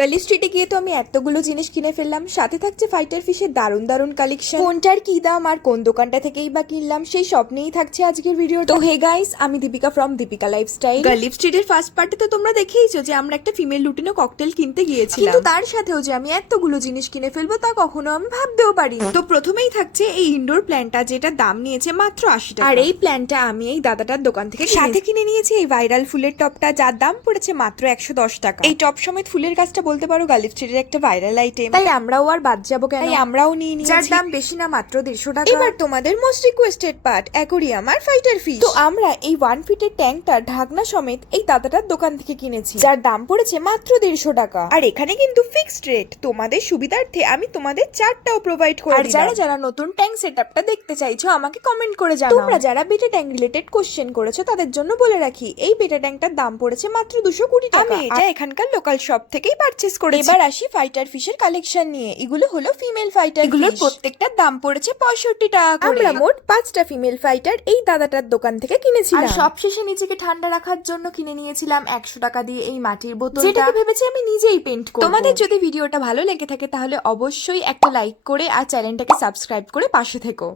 গালি স্ট্রিটে গিয়ে তো আমি এতগুলো জিনিস কিনে ফেললাম, সাথে থাকছে ফাইটার ফিশের দারুণ দারুণ কালেকশন। কোনটার কি দাম আর কোন দোকানটা থেকেই বা কিনলাম সেই সব নিয়েই থাকছে আজকের ভিডিও। তো হে গাইস, আমি দীপিকা ফ্রম দীপিকা লাইফস্টাইল। গালি স্ট্রিটের ফার্স্ট পার্টে তো তোমরা দেখেইছো যে আমরা একটা ফিমেল লুটিনো ককটেল কিনতে গিয়েছিলাম, কিন্তু তার সাথেও যে আমি এতগুলো জিনিস কিনে ফেলবো তা কখনো আমি ভাবতেও পারিনি। তো প্রথমেই থাকছে এই ইনডোর প্ল্যান্টটা, যেটা দাম নিয়েছে মাত্র 80 টাকা। আর এই প্ল্যান্টটা আমি এই দাদাটার দোকান থেকে সাথে কিনে নিয়েছি এই ভাইরাল ফুলের টপটা, যার দাম পড়েছে মাত্র 110 টাকা। এই টপ সমেত ফুলের গাছটা বলতে পারো গালি স্ট্রিটের একটা ভাইরাল আইটেম, তাই আমরাও আর বাদ যাবো কেন, তাই আমরাও নিয়ে নিয়েছি, যার দাম বেশি না মাত্র 150 টাকা। এবার তোমাদের মোস্ট রিকোয়েস্টেড পার্ট, অ্যাকোরিয়াম আর ফাইটার ফিশ। তো আমরা এই 1 ফিটের ট্যাঙ্কটা ঢাকনা সমেত এই দাদাটার দোকান থেকে কিনেছি, যার দাম পড়েছে মাত্র 150 টাকা। আর এখানে কিন্তু ফিক্সড রেট, তোমাদের সুবিধার্থে আমি তোমাদের চার্টটাও প্রোভাইড করে দিলাম। আর যারা যারা নতুন ট্যাঙ্ক সেটআপটা দেখতে চাইছো আমাকে কমেন্ট করে জানাও। তোমরা যারা বেটা ট্যাঙ্ক রিলেটেড কোশ্চেন করেছো তাদের জন্য বলে রাখি, এই বেটা ট্যাঙ্কটার দাম পড়েছে মাত্র 220 টাকা। আমি এটা এখানকার লোকাল শপ থেকেই পারচেজ করেছি। এবার আসি ফাইটার ফিশের কালেকশন নিয়ে। এগুলো হলো ফিমেল ফাইটার, এগুলোর প্রত্যেকটার দাম পড়েছে 65 টাকা করে। আমরা মোট 5টা ফিমেল ফাইটার এই দাদাটার দোকান থেকে কিনেছিলাম। আর সবশেষে নিজেকে ঠান্ডা রাখার জন্য কিনে নিয়েছিলাম 100 টাকা দিয়ে এই মাটির বোতলটা, যেটাকে ভেবেছি আমি নিজেই পেইন্ট করব। তোমাদের যদি ভিডিওটা ভালো লেগে থাকে তাহলে অবশ্যই একটা লাইক করে আর চ্যানেলটাকে সাবস্ক্রাইব করে পাশে থেকো।